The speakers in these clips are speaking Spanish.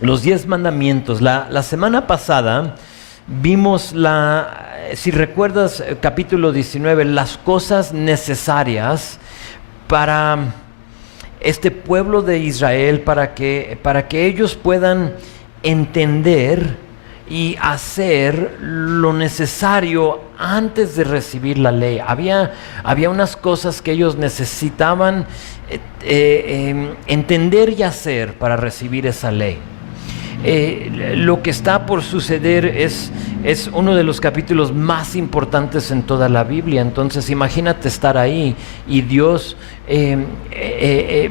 Los 10 mandamientos. La semana pasada vimos si recuerdas, capítulo 19, las cosas necesarias para este pueblo de Israel, para que ellos puedan entender y hacer lo necesario antes de recibir la ley. Había unas cosas que ellos necesitaban entender y hacer para recibir esa ley. Lo que está por suceder es uno de los capítulos más importantes en toda la Biblia. Entonces imagínate estar ahí y Dios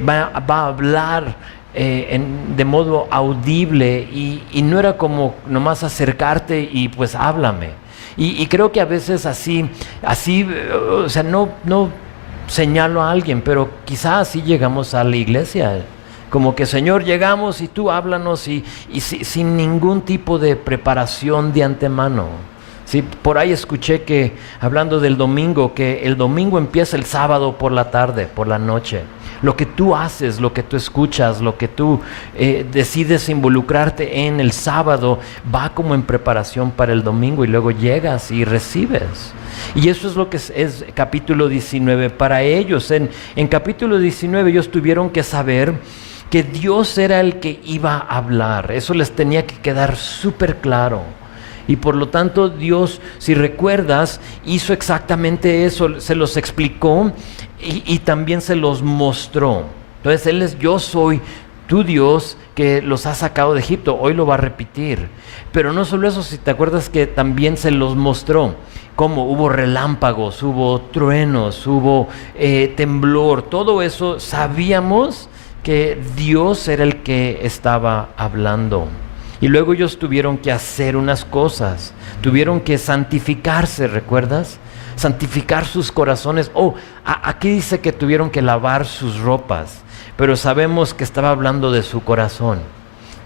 va a hablar de modo audible, y no era como nomás acercarte y pues háblame. Y creo que a veces así, o sea, no señalo a alguien, pero quizás así llegamos a la iglesia. Como que, Señor, llegamos y tú háblanos, y sin ningún tipo de preparación de antemano. Sí, por ahí escuché que, hablando del domingo, que el domingo empieza el sábado por la tarde, por la noche. Lo que tú haces, lo que tú escuchas, lo que tú decides involucrarte en el sábado, va como en preparación para el domingo, y luego llegas y recibes. Y eso es lo que es capítulo 19 para ellos. En capítulo 19 ellos tuvieron que saber que Dios era el que iba a hablar. Eso les tenía que quedar súper claro. Y por lo tanto Dios, si recuerdas, hizo exactamente eso. Se los explicó y también se los mostró. Entonces Él es: yo soy tu Dios que los ha sacado de Egipto. Hoy lo va a repetir. Pero no solo eso, si te acuerdas que también se los mostró. Cómo hubo relámpagos, hubo truenos, hubo temblor. Todo eso sabíamos que Dios era el que estaba hablando. Y luego ellos tuvieron que hacer unas cosas. Tuvieron que santificarse, ¿recuerdas? Santificar sus corazones. Aquí dice que tuvieron que lavar sus ropas, pero sabemos que estaba hablando de su corazón.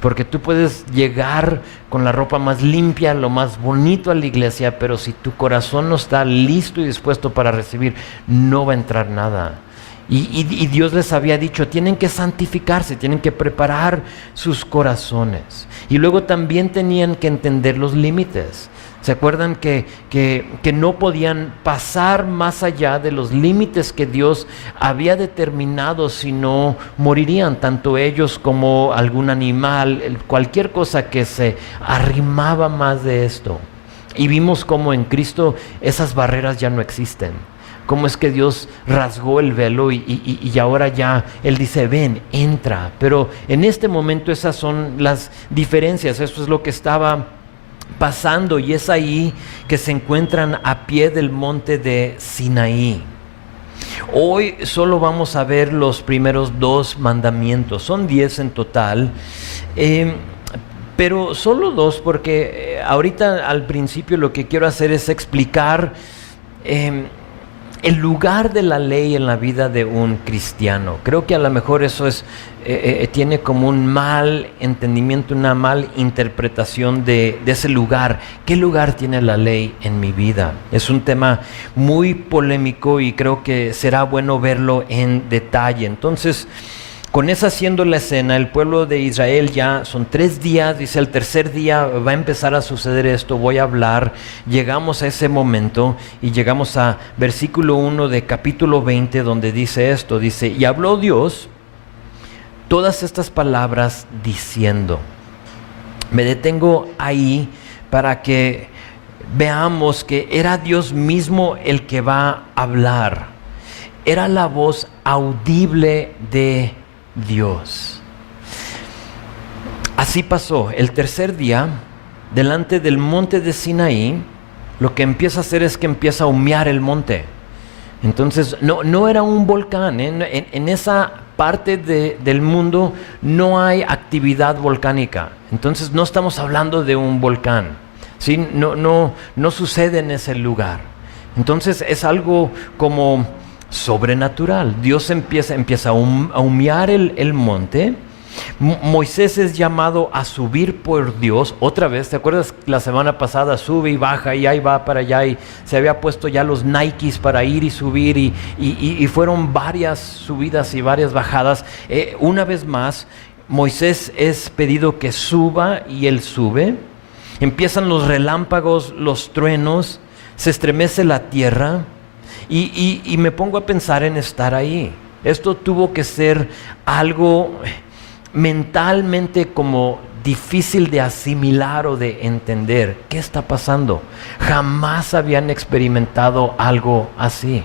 Porque tú puedes llegar con la ropa más limpia, lo más bonito a la iglesia, pero si tu corazón no está listo y dispuesto para recibir, no va a entrar nada. Y Dios les había dicho: tienen que santificarse, tienen que preparar sus corazones. Y luego también tenían que entender los límites. ¿Se acuerdan que no podían pasar más allá de los límites que Dios había determinado, si no morirían, tanto ellos como algún animal, cualquier cosa que se arrimaba más de esto? Y vimos cómo en Cristo esas barreras ya no existen. Cómo es que Dios rasgó el velo y ahora ya Él dice: ven, entra. Pero en este momento esas son las diferencias. Eso es lo que estaba pasando, y es ahí que se encuentran a pie del monte de Sinaí. Hoy solo vamos a ver los primeros 2 mandamientos. Son 10 en total, pero solo 2 porque ahorita al principio lo que quiero hacer es explicar el lugar de la ley en la vida de un cristiano. Creo que a lo mejor eso tiene como un mal entendimiento, una mal interpretación de ese lugar. ¿Qué lugar tiene la ley en mi vida? Es un tema muy polémico y creo que será bueno verlo en detalle. Entonces, con esa siendo la escena, el pueblo de Israel ya son 3 días, dice: el tercer día va a empezar a suceder esto, voy a hablar. Llegamos a ese momento y llegamos a versículo 1 de capítulo 20, donde dice esto, dice: y habló Dios todas estas palabras diciendo. Me detengo ahí para que veamos que era Dios mismo el que va a hablar. Era la voz audible de Dios. Así pasó. El tercer día, delante del monte de Sinaí, lo que empieza a hacer es que empieza a humear el monte. Entonces no era un volcán. En esa parte del mundo no hay actividad volcánica. Entonces no estamos hablando de un volcán, ¿sí? No sucede en ese lugar. Entonces es algo como sobrenatural. Dios empieza a humear el monte. Moisés es llamado a subir por Dios otra vez. ¿Te acuerdas? La semana pasada sube y baja y ahí va para allá, y se había puesto ya los Nikes para ir y subir, y fueron varias subidas y varias bajadas. Una vez más Moisés es pedido que suba y él sube. Empiezan los relámpagos, los truenos, se estremece la tierra y me pongo a pensar en estar ahí. Esto tuvo que ser algo mentalmente como difícil de asimilar o de entender. ¿Qué está pasando? Jamás habían experimentado algo así.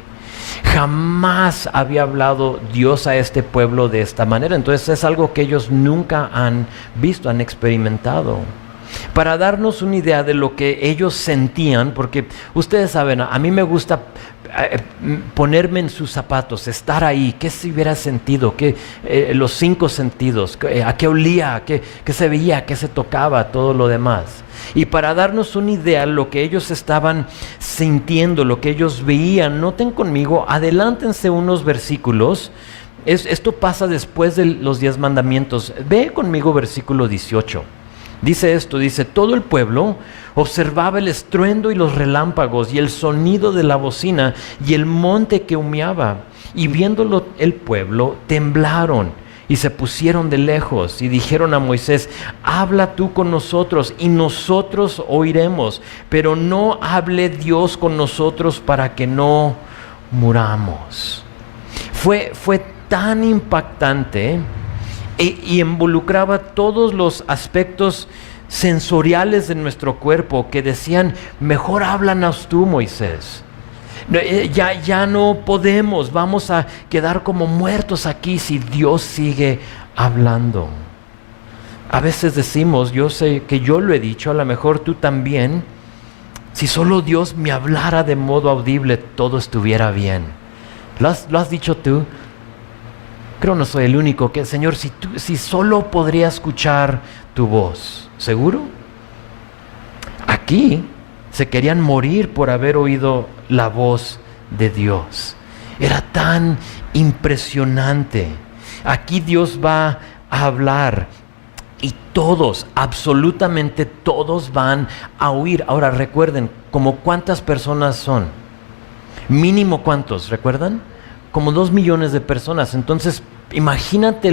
Jamás había hablado Dios a este pueblo de esta manera. Entonces es algo que ellos nunca han visto, han experimentado. Para darnos una idea de lo que ellos sentían, porque ustedes saben, a mí me gusta ponerme en sus zapatos, estar ahí, qué se hubiera sentido, los 5 sentidos, a qué olía, a qué se veía, a qué se tocaba, todo lo demás. Y para darnos una idea de lo que ellos estaban sintiendo, lo que ellos veían, noten conmigo, adelántense unos versículos. Esto pasa después de los 10 mandamientos. Ve conmigo versículo 18. Dice esto, dice: todo el pueblo observaba el estruendo y los relámpagos y el sonido de la bocina y el monte que humeaba. Y viéndolo el pueblo, temblaron y se pusieron de lejos y dijeron a Moisés: habla tú con nosotros y nosotros oiremos, pero no hable Dios con nosotros para que no muramos. Fue tan impactante y involucraba todos los aspectos sensoriales de nuestro cuerpo que decían: mejor háblanos tú, Moisés. Ya no podemos, vamos a quedar como muertos aquí si Dios sigue hablando. A veces decimos, yo sé que yo lo he dicho, a lo mejor tú también: si solo Dios me hablara de modo audible, todo estuviera bien. ¿Lo has dicho tú? Creo no soy el único que, Señor, si solo podría escuchar tu voz. ¿Seguro? Aquí se querían morir por haber oído la voz de Dios. Era tan impresionante. Aquí Dios va a hablar y todos, absolutamente todos van a oír. Ahora recuerden, ¿como cuántas personas son? Mínimo ¿cuántos? ¿Recuerdan? Como 2 millones de personas. Entonces imagínate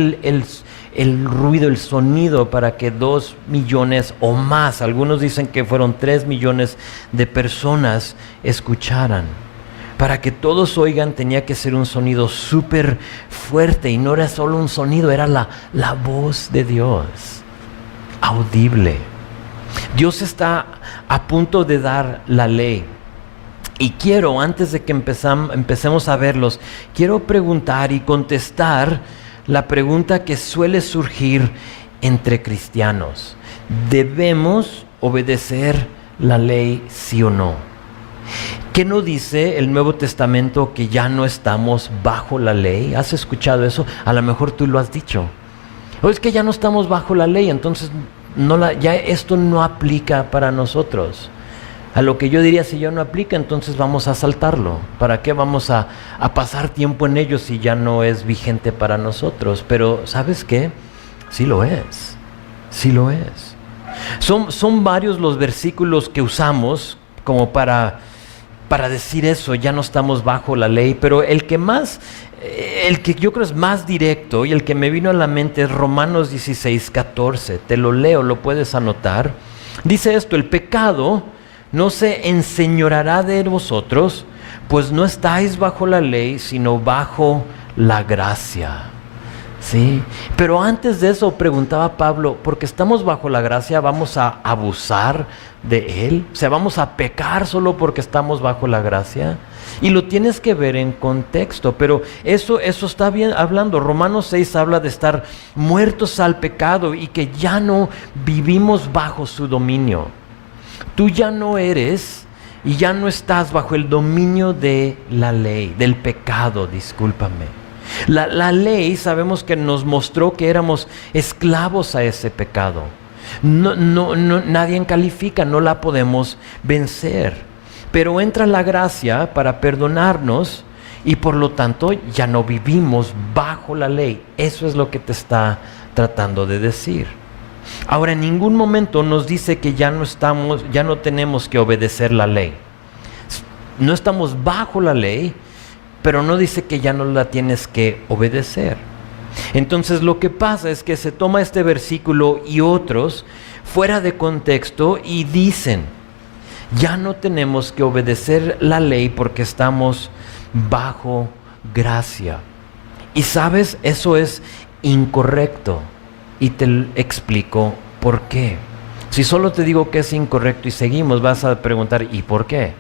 el ruido, el sonido para que 2 millones o más, algunos dicen que fueron 3 millones de personas escucharan. Para que todos oigan tenía que ser un sonido súper fuerte, y no era solo un sonido, era la voz de Dios, audible. Dios está a punto de dar la ley. Y quiero, antes de que empecemos a verlos, quiero preguntar y contestar la pregunta que suele surgir entre cristianos: ¿debemos obedecer la ley, sí o no? ¿Qué no dice el Nuevo Testamento que ya no estamos bajo la ley? ¿Has escuchado eso? A lo mejor tú lo has dicho. O es que ya no estamos bajo la ley, entonces ya esto no aplica para nosotros. A lo que yo diría, si ya no aplica, entonces vamos a saltarlo. ¿Para qué vamos a pasar tiempo en ello si ya no es vigente para nosotros? Pero ¿sabes qué? Sí lo es. Sí lo es. Son varios los versículos que usamos como para decir eso, ya no estamos bajo la ley, pero el que yo creo es más directo y el que me vino a la mente es Romanos 16:14. Te lo leo, lo puedes anotar. Dice esto: el pecado no se enseñoreará de vosotros, pues no estáis bajo la ley, sino bajo la gracia. ¿Sí? Pero antes de eso preguntaba Pablo, ¿porque estamos bajo la gracia vamos a abusar de él? O sea, ¿vamos a pecar solo porque estamos bajo la gracia? Y lo tienes que ver en contexto, pero eso está bien hablando. Romanos 6 habla de estar muertos al pecado y que ya no vivimos bajo su dominio. Tú ya no eres y ya no estás bajo el dominio de la ley, del pecado, discúlpame. La ley sabemos que nos mostró que éramos esclavos a ese pecado. Nadie califica, no la podemos vencer. Pero entra la gracia para perdonarnos y por lo tanto ya no vivimos bajo la ley. Eso es lo que te está tratando de decir. Ahora, en ningún momento nos dice que ya no tenemos que obedecer la ley. No estamos bajo la ley, pero no dice que ya no la tienes que obedecer. Entonces lo que pasa es que se toma este versículo y otros fuera de contexto y dicen, ya no tenemos que obedecer la ley porque estamos bajo gracia. Y sabes, eso es incorrecto. Y te explico por qué. Si solo te digo que es incorrecto y seguimos, vas a preguntar, ¿y por qué?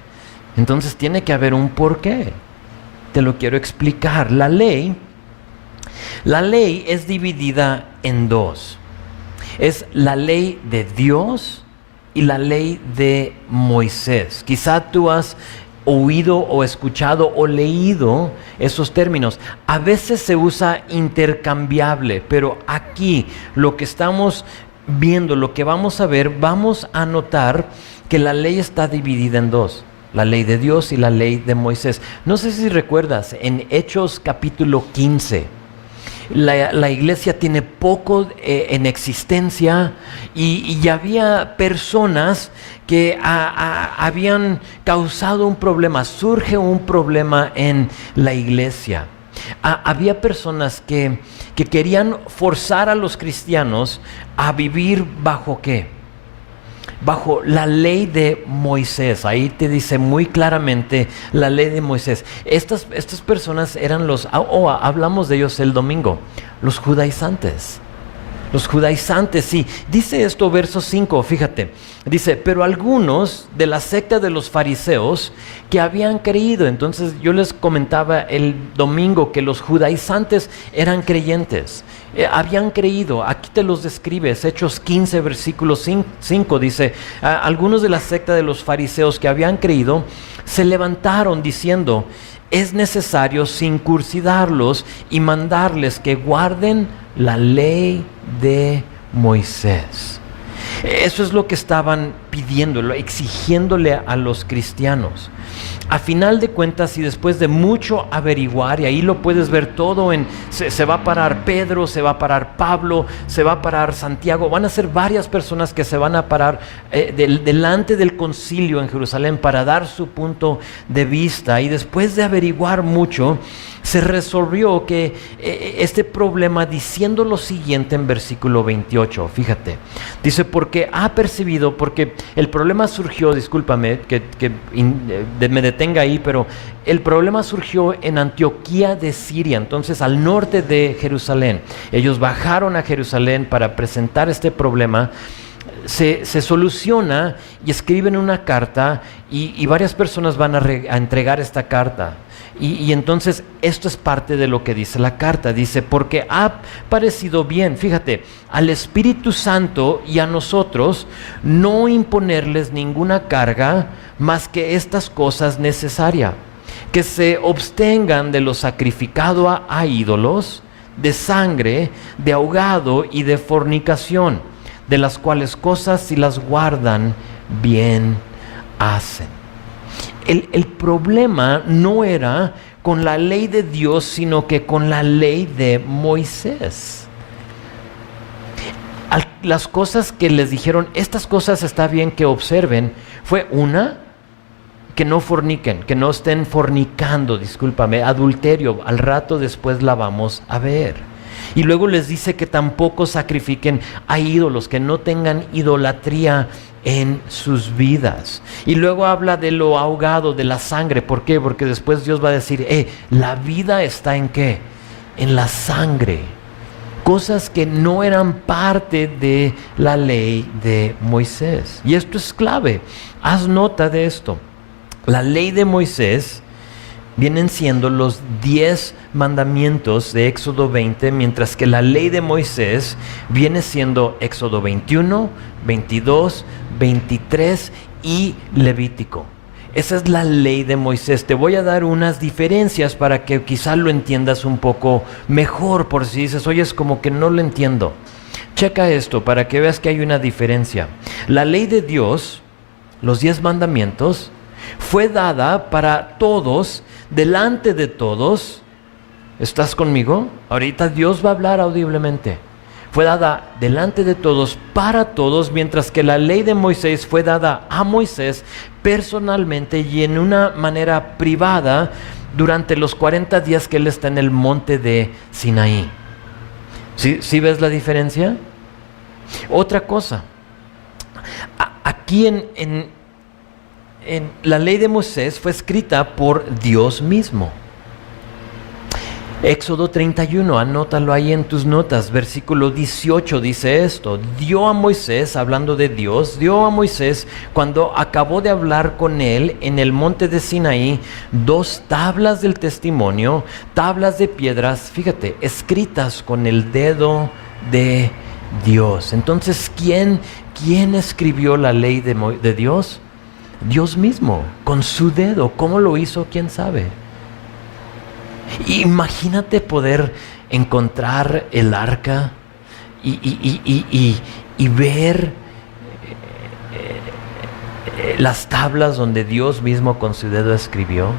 Entonces tiene que haber un por qué. Te lo quiero explicar. La ley es dividida en dos. Es la ley de Dios y la ley de Moisés. Quizá tú has oído o escuchado o leído esos términos. A veces se usa intercambiable, pero aquí lo que estamos viendo, lo que vamos a ver, vamos a notar que la ley está dividida en dos. La ley de Dios y la ley de Moisés. No sé si recuerdas, en Hechos capítulo 15, la iglesia tiene poco en existencia y había personas que habían causado un problema, surge un problema en la iglesia. Había personas que querían forzar a los cristianos a vivir ¿bajo qué? Bajo la ley de Moisés. Ahí te dice muy claramente la ley de Moisés. Estas personas eran hablamos de ellos el domingo, los judaizantes. Los judaizantes, sí. Dice esto, verso 5, fíjate. Dice, pero algunos de la secta de los fariseos que habían creído. Entonces yo les comentaba el domingo que los judaizantes eran creyentes. Habían creído. Aquí te los describes. Hechos 15, versículo 5 dice, algunos de la secta de los fariseos que habían creído se levantaron diciendo, es necesario circuncidarlos y mandarles que guarden la ley de Moisés. Eso es lo que estaban pidiendo, exigiéndole a los cristianos. A final de cuentas, y después de mucho averiguar, y ahí lo puedes ver todo, se va a parar Pedro, se va a parar Pablo, se va a parar Santiago, van a ser varias personas que se van a parar delante del concilio en Jerusalén para dar su punto de vista, y después de averiguar mucho, se resolvió que este problema, diciendo lo siguiente en versículo 28, fíjate, dice, porque el problema surgió, discúlpame me detenga ahí, pero el problema surgió en Antioquía de Siria, entonces al norte de Jerusalén. Ellos bajaron a Jerusalén para presentar este problema. Se soluciona y escriben una carta y varias personas van a entregar esta carta. Y entonces esto es parte de lo que dice la carta. Dice, porque ha parecido bien, fíjate, al Espíritu Santo y a nosotros no imponerles ninguna carga más que estas cosas necesarias, que se abstengan de lo sacrificado a ídolos, de sangre, de ahogado y de fornicación, de las cuales cosas si las guardan bien hacen. El problema no era con la ley de Dios, sino que con la ley de Moisés. Las cosas que les dijeron, estas cosas está bien que observen, fue una, que no forniquen, que no estén fornicando, discúlpame, adulterio, al rato después la vamos a ver. Y luego les dice que tampoco sacrifiquen a ídolos, que no tengan idolatría en sus vidas. Y luego habla de lo ahogado, de la sangre. ¿Por qué? Porque después Dios va a decir, la vida está ¿en qué? En la sangre. Cosas que no eran parte de la ley de Moisés. Y esto es clave. Haz nota de esto. La ley de Moisés vienen siendo los 10 mandamientos de Éxodo 20, mientras que la ley de Moisés viene siendo Éxodo 21, 22, 23 y Levítico. Esa es la ley de Moisés. Te voy a dar unas diferencias para que quizás lo entiendas un poco mejor, por si dices, oye, es como que no lo entiendo. Checa esto para que veas que hay una diferencia. La ley de Dios, los 10 mandamientos, fue dada para todos, delante de todos. ¿Estás conmigo? Ahorita Dios va a hablar audiblemente. Fue dada delante de todos, para todos, mientras que la ley de Moisés fue dada a Moisés personalmente y en una manera privada durante los 40 días que él está en el monte de Sinaí. ¿Sí ves la diferencia? Otra cosa, aquí en la ley de Moisés fue escrita por Dios mismo. Éxodo 31, anótalo ahí en tus notas, versículo 18 dice esto: dio a Moisés, hablando de Dios, dio a Moisés cuando acabó de hablar con él en el monte de Sinaí 2 tablas del testimonio, tablas de piedras, fíjate, escritas con el dedo de Dios. Entonces, ¿quién escribió la ley de Dios? Dios mismo, con su dedo. ¿Cómo lo hizo? ¿Quién sabe? Imagínate poder encontrar el arca y ver las tablas donde Dios mismo con su dedo escribió.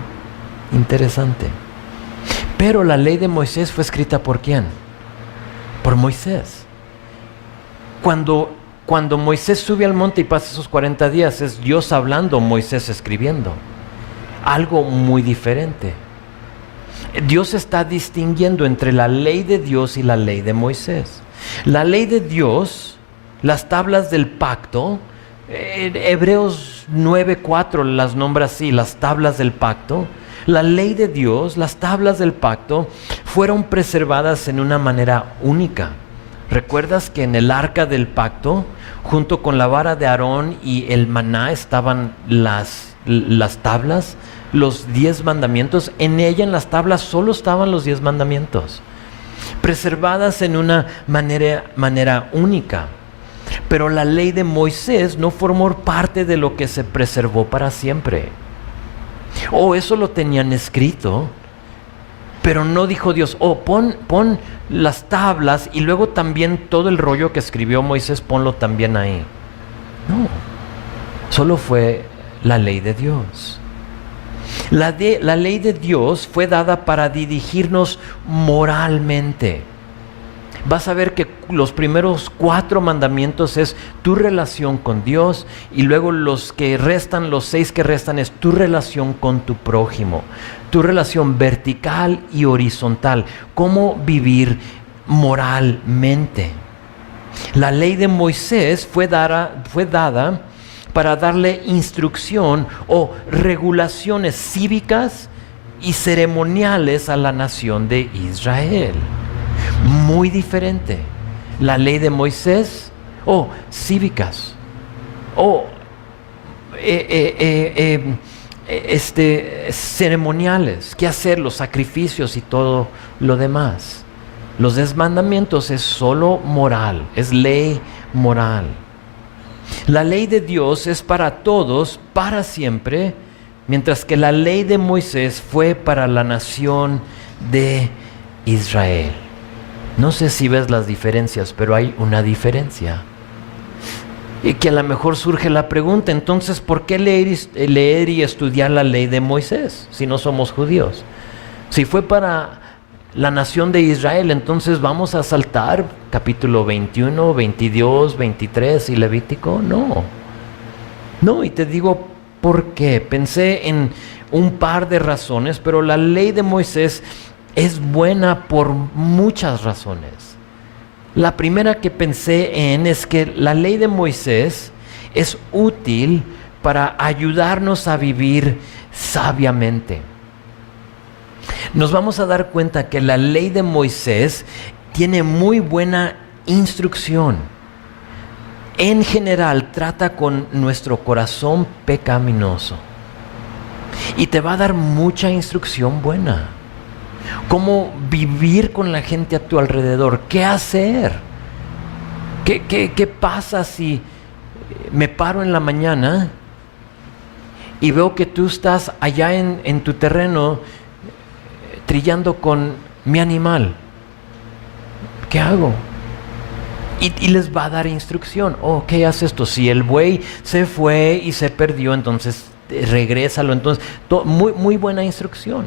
Interesante. Pero la ley de Moisés fue escrita ¿por quién? Por Moisés. Cuando Moisés sube al monte y pasa esos 40 días, es Dios hablando, Moisés escribiendo. Algo muy diferente. Dios está distinguiendo entre la ley de Dios y la ley de Moisés. La ley de Dios, las tablas del pacto, Hebreos 9:4 las nombra así, las tablas del pacto. La ley de Dios, las tablas del pacto, fueron preservadas en una manera única. ¿Recuerdas que en el arca del pacto, junto con la vara de Aarón y el maná, estaban las tablas? Los 10 mandamientos, en ella, en las tablas, solo estaban los 10 mandamientos, preservadas en una manera única. Pero la ley de Moisés no formó parte de lo que se preservó para siempre. Eso lo tenían escrito, pero no dijo Dios, pon las tablas y luego también todo el rollo que escribió Moisés, ponlo también ahí. No, solo fue la ley de Dios. La ley de Dios fue dada para dirigirnos moralmente. Vas a ver que los primeros 4 mandamientos es tu relación con Dios, y luego los 6 que restan es tu relación con tu prójimo, tu relación vertical y horizontal, cómo vivir moralmente. La ley de Moisés fue dada para darle instrucción o regulaciones cívicas y ceremoniales a la nación de Israel. Muy diferente. La ley de Moisés, cívicas, ceremoniales, qué hacer, los sacrificios y todo lo demás. Los 10 mandamientos es solo moral, es ley moral. La ley de Dios es para todos, para siempre, mientras que la ley de Moisés fue para la nación de Israel. No sé si ves las diferencias, pero hay una diferencia. Y que a lo mejor surge la pregunta, entonces, ¿por qué leer y estudiar la ley de Moisés si no somos judíos? Si fue para la nación de Israel, entonces vamos a saltar capítulo 21, 22, 23 y Levítico. No, y te digo por qué. Pensé en un par de razones, pero la ley de Moisés es buena por muchas razones. La primera que pensé en es que la ley de Moisés es útil para ayudarnos a vivir sabiamente. Nos vamos a dar cuenta que la ley de Moisés tiene muy buena instrucción. En general, trata con nuestro corazón pecaminoso y te va a dar mucha instrucción buena. Cómo vivir con la gente a tu alrededor, qué hacer, qué pasa si me paro en la mañana y veo que tú estás allá en tu terreno trillando con mi animal. ¿Qué hago? Y les va a dar instrucción. ¿Qué hace esto? Si el buey se fue y se perdió, entonces regrésalo. Entonces, muy buena instrucción.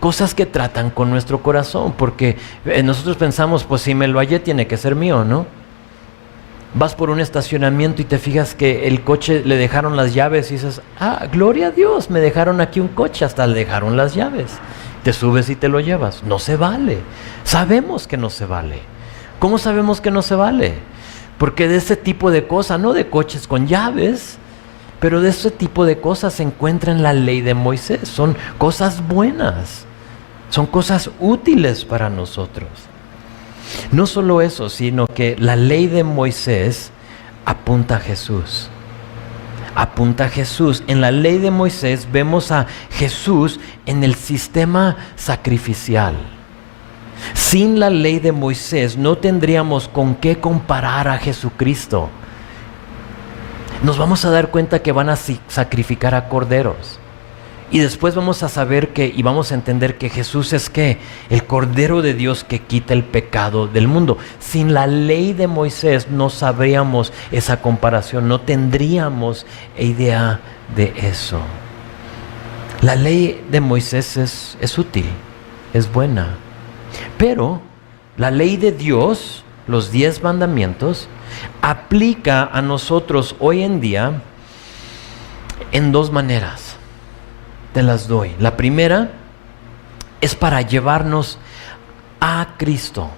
Cosas que tratan con nuestro corazón, porque nosotros pensamos, pues si me lo hallé tiene que ser mío, ¿no? Vas por un estacionamiento y te fijas que el coche le dejaron las llaves y dices, gloria a Dios, me dejaron aquí un coche, hasta le dejaron las llaves. Te subes y te lo llevas. No se vale. Sabemos que no se vale. ¿Cómo sabemos que no se vale? Porque de ese tipo de cosas, no de coches con llaves, pero de ese tipo de cosas se encuentra en la ley de Moisés. Son cosas buenas, son cosas útiles para nosotros. No solo eso, sino que la ley de Moisés apunta a Jesús. Apunta a Jesús. En la ley de Moisés vemos a Jesús en el sistema sacrificial. Sin la ley de Moisés no tendríamos con qué comparar a Jesucristo. Nos vamos a dar cuenta que van a sacrificar a corderos. Y después vamos a saber y vamos a entender que Jesús es ¿qué? El Cordero de Dios que quita el pecado del mundo. Sin la ley de Moisés no sabríamos esa comparación, no tendríamos idea de eso. La ley de Moisés es útil, es buena. Pero la ley de Dios, los 10 mandamientos, aplica a nosotros hoy en día en 2 maneras. Te las doy. La primera es para llevarnos a Cristo.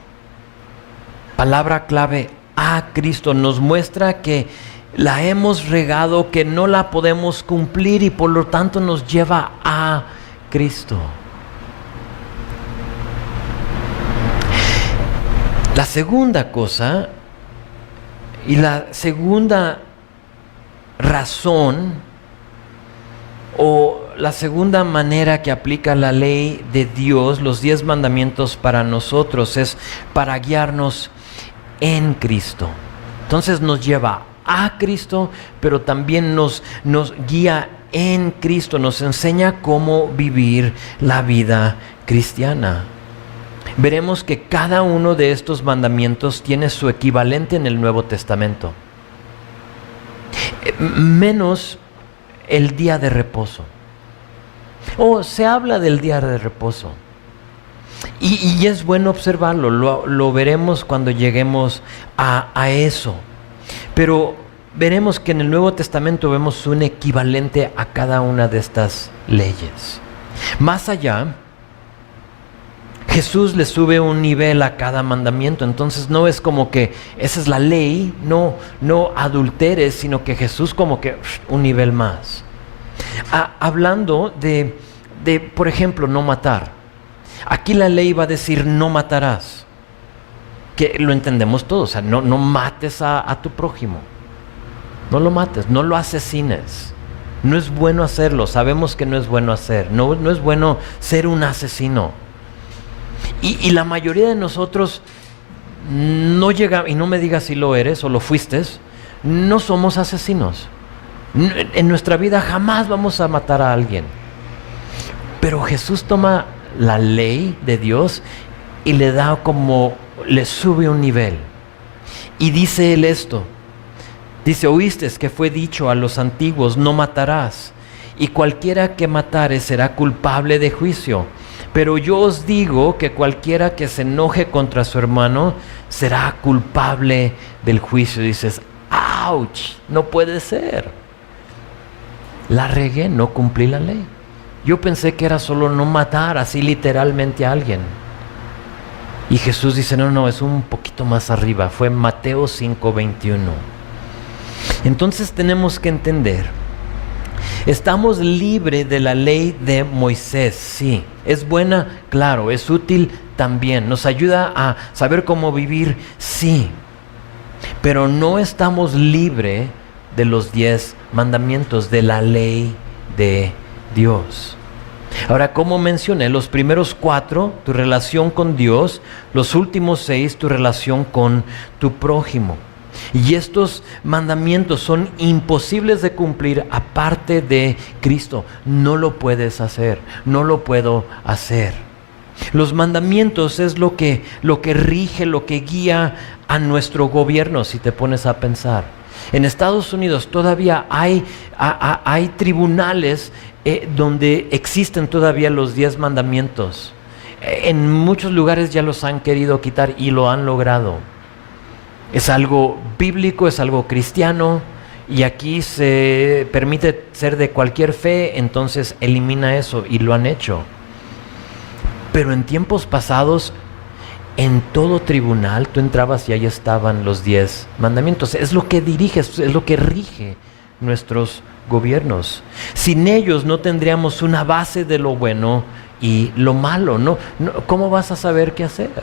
Palabra clave, a Cristo. Nos muestra que la hemos regado, que no la podemos cumplir y por lo tanto nos lleva a Cristo. La segunda cosa y la segunda razón o la segunda manera que aplica la ley de Dios, los 10 mandamientos para nosotros, es para guiarnos en Cristo. Entonces nos lleva a Cristo, pero también nos guía en Cristo, nos enseña cómo vivir la vida cristiana. Veremos que cada uno de estos mandamientos tiene su equivalente en el Nuevo Testamento, menos el día de reposo. Se habla del día de reposo. Y es bueno observarlo, lo veremos cuando lleguemos a eso. Pero veremos que en el Nuevo Testamento vemos un equivalente a cada una de estas leyes. Más allá, Jesús le sube un nivel a cada mandamiento. Entonces no es como que esa es la ley, no adulteres, sino que Jesús como que un nivel más. Hablando de, por ejemplo, no matar. Aquí la ley va a decir no matarás. Que lo entendemos todos, o sea, no mates a tu prójimo. No lo mates, no lo asesines. No es bueno hacerlo, sabemos que no es bueno hacer. No es bueno ser un asesino. Y la mayoría de nosotros no llega, y no me digas si lo eres o lo fuiste, no somos asesinos. En nuestra vida jamás vamos a matar a alguien. Pero Jesús toma la ley de Dios y le sube un nivel. Y dice él esto. Dice, oíste que fue dicho a los antiguos, no matarás. Y cualquiera que matare será culpable de juicio. Pero yo os digo que cualquiera que se enoje contra su hermano será culpable del juicio. Dices, ¡ouch! No puede ser. La regué, no cumplí la ley. Yo pensé que era solo no matar así literalmente a alguien. Y Jesús dice, no, es un poquito más arriba. Fue Mateo 5:21. Entonces tenemos que entender, estamos libres de la ley de Moisés, sí. ¿Es buena? Claro. ¿Es útil? También. ¿Nos ayuda a saber cómo vivir? Sí. Pero no estamos libres de los 10 mandamientos, de la ley de Dios. Ahora, como mencioné, los primeros 4, tu relación con Dios; los últimos 6, tu relación con tu prójimo. Y estos mandamientos son imposibles de cumplir aparte de Cristo. No lo puedes hacer, no lo puedo hacer. Los mandamientos es lo que rige, lo que guía a nuestro gobierno, si te pones a pensar. En Estados Unidos todavía hay tribunales donde existen todavía los 10 mandamientos. En muchos lugares ya los han querido quitar y lo han logrado. Es algo bíblico, es algo cristiano, y aquí se permite ser de cualquier fe, entonces elimina eso, y lo han hecho. Pero en tiempos pasados en todo tribunal tú entrabas y ahí estaban los 10 mandamientos. Es lo que dirige, es lo que rige nuestros gobiernos. Sin ellos no tendríamos una base de lo bueno y lo malo. ¿Cómo vas a saber qué hacer?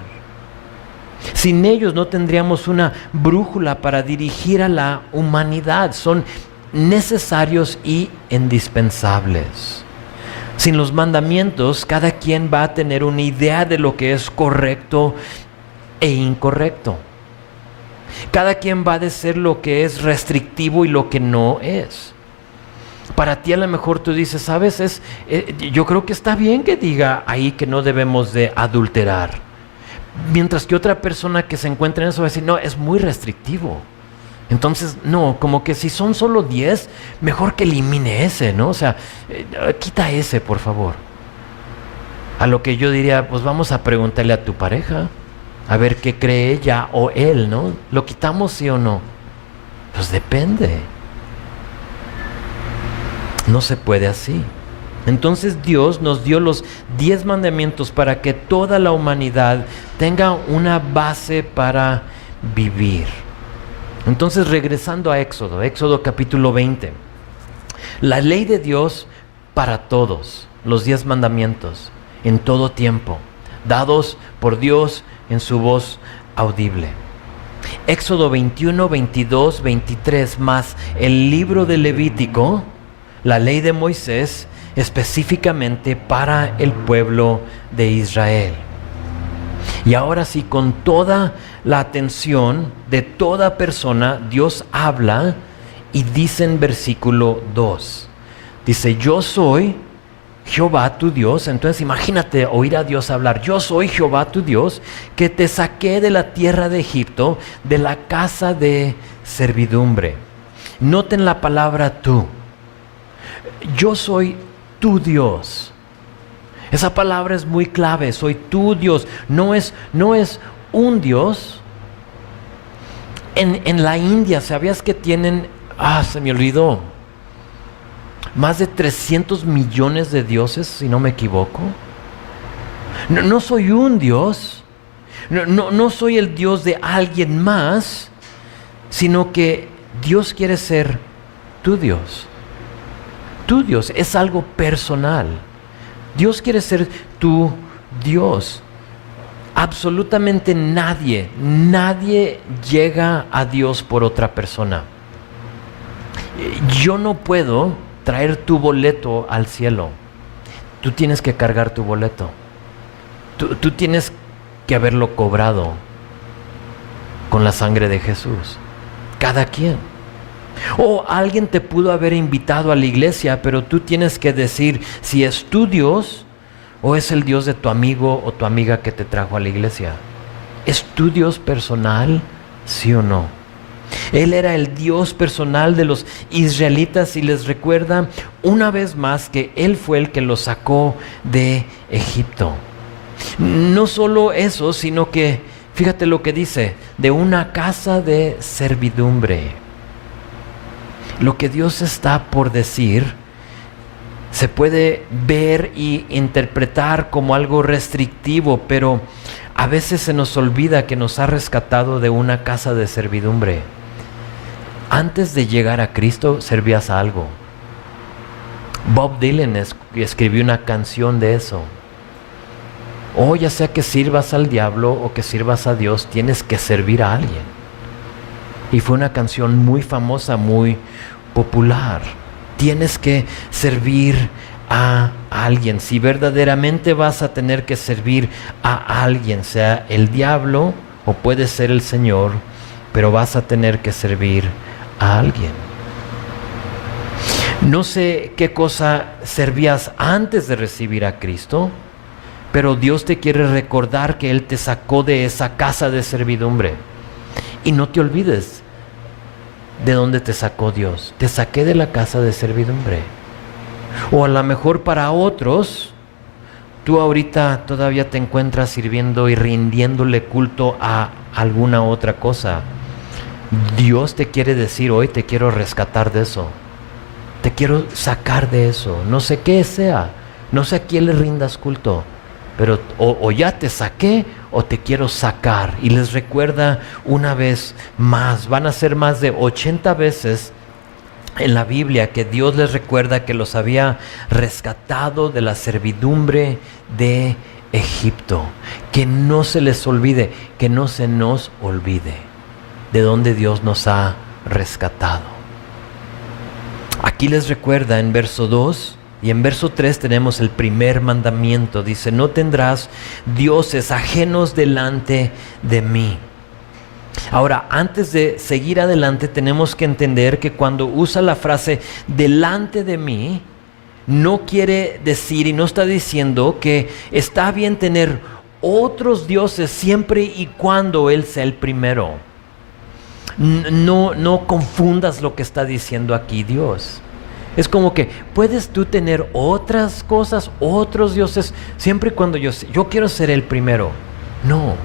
Sin ellos no tendríamos una brújula para dirigir a la humanidad. Son necesarios y indispensables. Sin los mandamientos, cada quien va a tener una idea de lo que es correcto e incorrecto. Cada quien va a decir lo que es restrictivo y lo que no es. Para ti a lo mejor tú dices, ¿sabes? Yo creo que está bien que diga ahí que no debemos de adulterar. Mientras que otra persona que se encuentra en eso va a decir, no, es muy restrictivo. Entonces, no, como que si son solo 10, mejor que elimine ese, ¿no? O sea, quita ese, por favor. A lo que yo diría, pues vamos a preguntarle a tu pareja, a ver qué cree ella o él, ¿no? ¿Lo quitamos sí o no? Pues depende. No se puede así. Entonces Dios nos dio los 10 mandamientos para que toda la humanidad tenga una base para vivir. Entonces, regresando a Éxodo capítulo 20. La ley de Dios para todos, los 10 mandamientos, en todo tiempo, dados por Dios en su voz audible. Éxodo 21, 22, 23, más el libro de Levítico, la ley de Moisés, específicamente para el pueblo de Israel. Y ahora sí, con toda la atención de toda persona, Dios habla y dice en versículo 2, dice, yo soy Jehová tu Dios. Entonces imagínate oír a Dios hablar, yo soy Jehová tu Dios, que te saqué de la tierra de Egipto, de la casa de servidumbre. Noten la palabra tú. Yo soy tu Dios. Esa palabra es muy clave, soy tu Dios. No es un Dios. En la India, ¿sabías que tienen, se me olvidó, más de 300 millones de dioses, si no me equivoco? No soy un Dios, no soy el Dios de alguien más, sino que Dios quiere ser tu Dios. Tu Dios es algo personal. Dios quiere ser tu Dios. Absolutamente nadie llega a Dios por otra persona. Yo no puedo traer tu boleto al cielo. Tú tienes que cargar tu boleto. Tú tienes que haberlo cobrado con la sangre de Jesús. Cada quien. O alguien te pudo haber invitado a la iglesia, pero tú tienes que decir si es tu Dios o es el Dios de tu amigo o tu amiga que te trajo a la iglesia. ¿Es tu Dios personal? ¿Sí o no? Él era el Dios personal de los israelitas y les recuerda una vez más que Él fue el que los sacó de Egipto. No solo eso, sino que, fíjate lo que dice, de una casa de servidumbre. Lo que Dios está por decir se puede ver y interpretar como algo restrictivo, pero a veces se nos olvida que nos ha rescatado de una casa de servidumbre. Antes de llegar a Cristo servías a algo. Bob Dylan escribió una canción de eso. Ya sea que sirvas al diablo o que sirvas a Dios, tienes que servir a alguien. Y fue una canción muy famosa, muy popular. Tienes que servir a alguien. Si verdaderamente vas a tener que servir a alguien, sea el diablo o puede ser el Señor, pero vas a tener que servir a alguien. No sé qué cosa servías antes de recibir a Cristo, pero Dios te quiere recordar que Él te sacó de esa casa de servidumbre. Y no te olvides de dónde te sacó Dios. Te saqué de la casa de servidumbre. O a lo mejor para otros, tú ahorita todavía te encuentras sirviendo y rindiéndole culto a alguna otra cosa. Dios te quiere decir hoy, te quiero rescatar de eso. Te quiero sacar de eso. No sé qué sea. No sé a quién le rindas culto. pero o ya te saqué o te quiero sacar. Y les recuerda una vez más, van a ser más de 80 veces en la Biblia que Dios les recuerda que los había rescatado de la servidumbre de Egipto. Que no se les olvide, que no se nos olvide de dónde Dios nos ha rescatado. Aquí les recuerda en verso 2 y en verso 3 tenemos el primer mandamiento. Dice: no tendrás dioses ajenos delante de mí. Ahora, antes de seguir adelante, tenemos que entender que cuando usa la frase delante de mí, no quiere decir y no está diciendo que está bien tener otros dioses siempre y cuando Él sea el primero. No confundas lo que está diciendo aquí Dios. Es como que puedes tú tener otras cosas, otros dioses, siempre y cuando yo quiero ser el primero. No.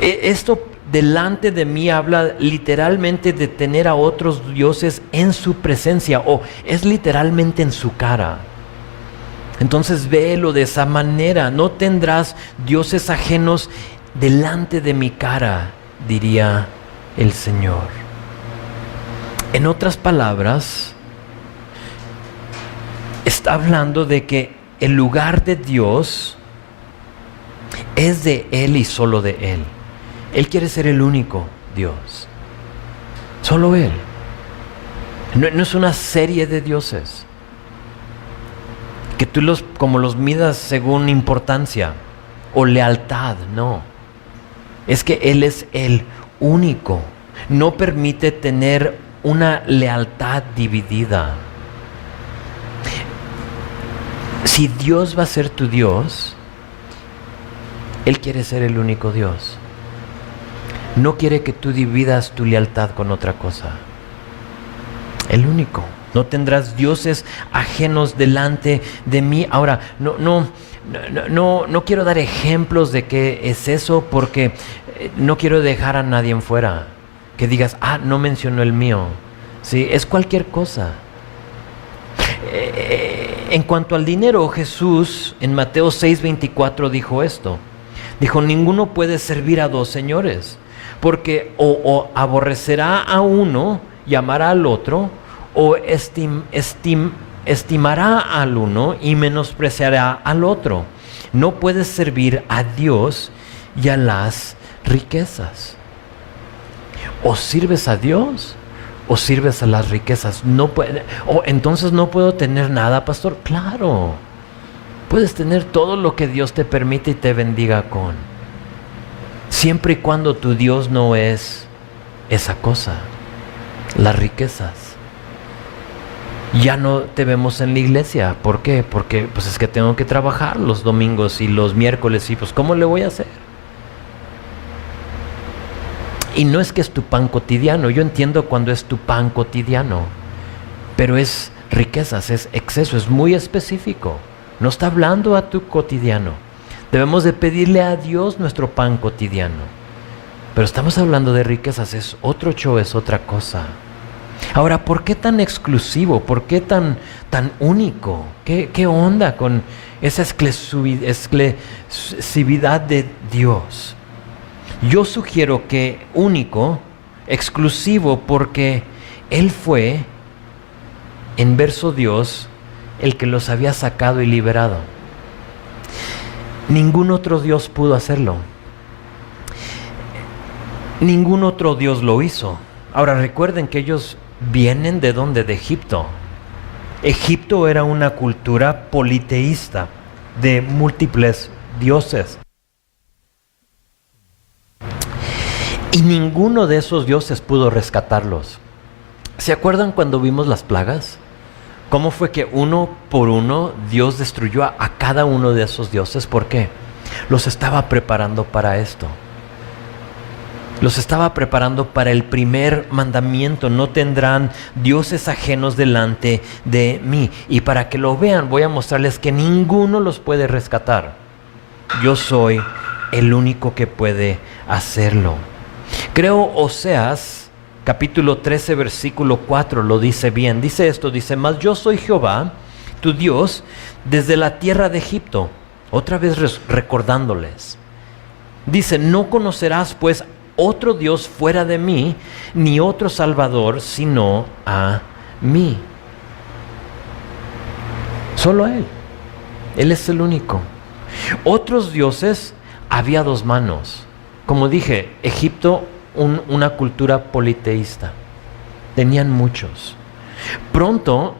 Esto delante de mí habla literalmente de tener a otros dioses en su presencia, o es literalmente en su cara. Entonces véelo de esa manera: no tendrás dioses ajenos delante de mi cara, diría el Señor. En otras palabras, está hablando de que el lugar de Dios es de Él y solo de Él. Él quiere ser el único Dios. Solo Él. No es una serie de dioses que tú los midas según importancia o lealtad. No. Es que Él es el único. No permite tener una lealtad dividida. Si Dios va a ser tu Dios, Él quiere ser el único Dios. No quiere que tú dividas tu lealtad con otra cosa. El único. No tendrás dioses ajenos delante de mí. Ahora, no quiero dar ejemplos de qué es eso, porque no quiero dejar a nadie en fuera. Que digas: no mencionó el mío. Sí, es cualquier cosa. En cuanto al dinero, Jesús en Mateo 6:24 dijo esto. Dijo: ninguno puede servir a dos señores, porque o aborrecerá a uno y amará al otro, o estimará al uno y menospreciará al otro. No puedes servir a Dios y a las riquezas. O sirves a Dios o sirves a las riquezas. Entonces no puedo tener nada, pastor. Claro, puedes tener todo lo que Dios te permite y te bendiga con, siempre y cuando tu Dios no es esa cosa, las riquezas. Ya no te vemos en la iglesia. ¿Por qué? Porque pues es que tengo que trabajar los domingos y los miércoles, y pues ¿cómo le voy a hacer? Y no es que es tu pan cotidiano. Yo entiendo cuando es tu pan cotidiano, pero es riquezas, es exceso, es muy específico. No está hablando a tu cotidiano. Debemos de pedirle a Dios nuestro pan cotidiano. Pero estamos hablando de riquezas, es otro show, es otra cosa. Ahora, ¿por qué tan exclusivo? ¿Por qué tan único? ¿Qué onda con esa exclusividad de Dios? Yo sugiero que único, exclusivo, porque Él fue, en verso Dios, el que los había sacado y liberado. Ningún otro Dios pudo hacerlo. Ningún otro Dios lo hizo. Ahora recuerden que ellos vienen ¿de dónde? De Egipto. Egipto era una cultura politeísta de múltiples dioses. Y ninguno de esos dioses pudo rescatarlos. ¿Se acuerdan cuando vimos las plagas? ¿Cómo fue que uno por uno Dios destruyó a cada uno de esos dioses? ¿Por qué? Los estaba preparando para esto. Los estaba preparando para el primer mandamiento: no tendrán dioses ajenos delante de mí. Y para que lo vean, voy a mostrarles que ninguno los puede rescatar. Yo soy el único que puede hacerlo. Creo Oseas capítulo 13 versículo 4 lo dice bien. Dice esto, dice: mas yo soy Jehová, tu Dios, desde la tierra de Egipto. Otra vez recordándoles. Dice, no conocerás pues otro Dios fuera de mí, ni otro Salvador, sino a mí. Solo a Él. Él es el único. Otros dioses, había dos manos. Como dije, Egipto, una cultura politeísta. Tenían muchos. Pronto,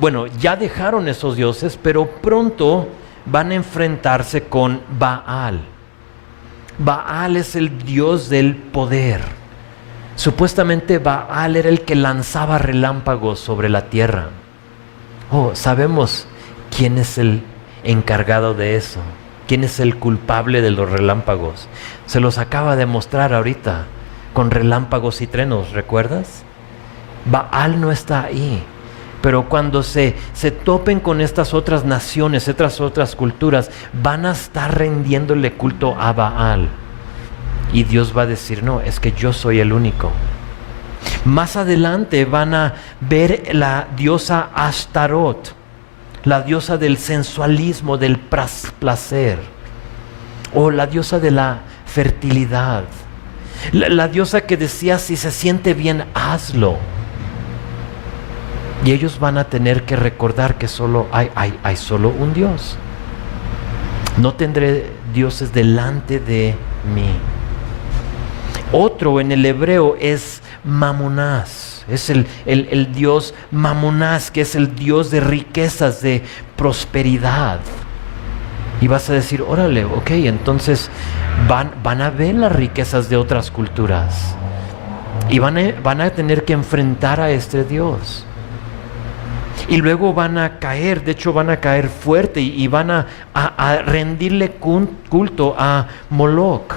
bueno, ya dejaron esos dioses, pero pronto van a enfrentarse con Baal. Baal es el dios del poder. Supuestamente Baal era el que lanzaba relámpagos sobre la tierra. Sabemos quién es el encargado de eso. ¿Quién es el culpable de los relámpagos? Se los acaba de mostrar ahorita con relámpagos y truenos, ¿recuerdas? Baal no está ahí. Pero cuando se topen con estas otras naciones, estas otras culturas, van a estar rendiéndole culto a Baal. Y Dios va a decir, no, es que yo soy el único. Más adelante van a ver la diosa Ashtarot, la diosa del sensualismo, del placer, o la diosa de la fertilidad, la diosa que decía, si se siente bien, hazlo. Y ellos van a tener que recordar que solo hay solo un Dios. No tendré dioses delante de mí. Otro en el hebreo es Mamonás. Es el dios Mamonás, que es el dios de riquezas, de prosperidad. Y vas a decir, órale, ok, entonces van a ver las riquezas de otras culturas. Y van a tener que enfrentar a este Dios. Y luego van a caer, de hecho van a caer fuerte y van a rendirle culto a Moloch.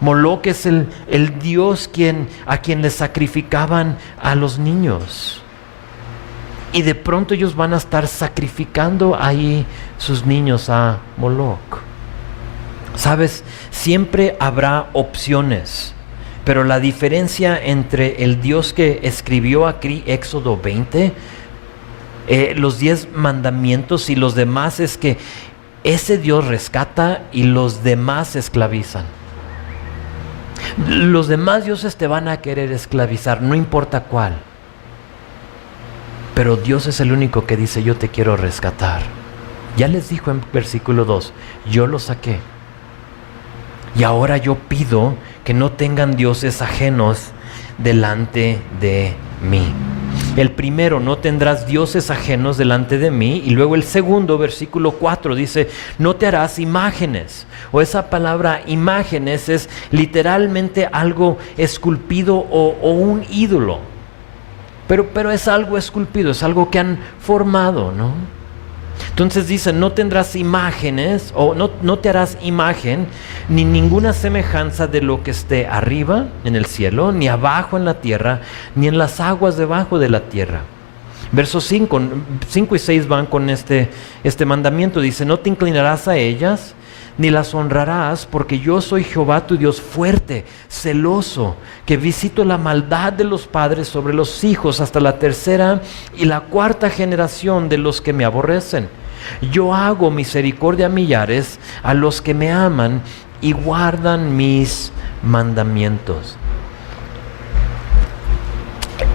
Moloch es el dios a quien le sacrificaban a los niños. Y de pronto ellos van a estar sacrificando ahí sus niños a Moloch. Sabes, siempre habrá opciones, pero la diferencia entre el Dios que escribió aquí Éxodo 20, los 10 mandamientos y los demás, es que ese Dios rescata y los demás esclavizan. Los demás dioses te van a querer esclavizar, no importa cuál. Pero Dios es el único que dice, yo te quiero rescatar. Ya les dijo en versículo 2, yo los saqué. Y ahora yo pido que no tengan dioses ajenos delante de mí. El primero, no tendrás dioses ajenos delante de mí. Y luego el segundo, versículo 4, dice, no te harás imágenes. O esa palabra imágenes es literalmente algo esculpido o un ídolo. Pero es algo esculpido, es algo que han formado, ¿no? Entonces dice, no tendrás imágenes, o no te harás imagen, ni ninguna semejanza de lo que esté arriba en el cielo, ni abajo en la tierra, ni en las aguas debajo de la tierra. Versos 5 y 6 van con este mandamiento. Dice, no te inclinarás a ellas, ni las honrarás, porque yo soy Jehová tu Dios fuerte, celoso, que visito la maldad de los padres sobre los hijos hasta la tercera y la cuarta generación de los que me aborrecen. Yo hago misericordia a millares, a los que me aman y guardan mis mandamientos.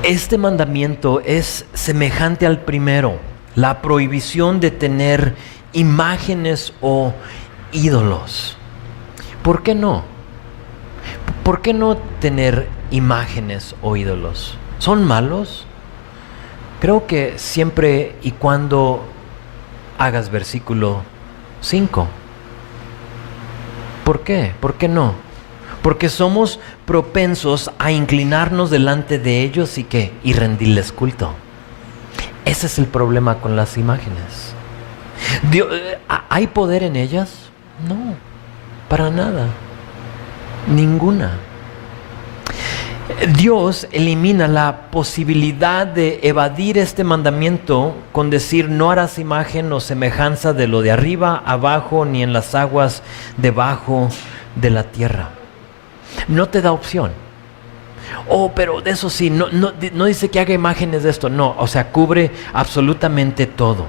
Este mandamiento es semejante al primero, la prohibición de tener imágenes o ídolos. ¿Por qué no? ¿Por qué no tener imágenes o ídolos? ¿Son malos? Creo que siempre y cuando hagas versículo 5. ¿Por qué? ¿Por qué no? Porque somos propensos a inclinarnos delante de ellos y rendirles culto. Ese es el problema con las imágenes. ¿Hay poder en ellas? No, para nada, ninguna. Dios elimina la posibilidad de evadir este mandamiento con decir, no harás imagen o semejanza de lo de arriba, abajo, ni en las aguas debajo de la tierra. No te da opción. Pero de eso sí, no dice que haga imágenes de esto. No, o sea, cubre absolutamente todo.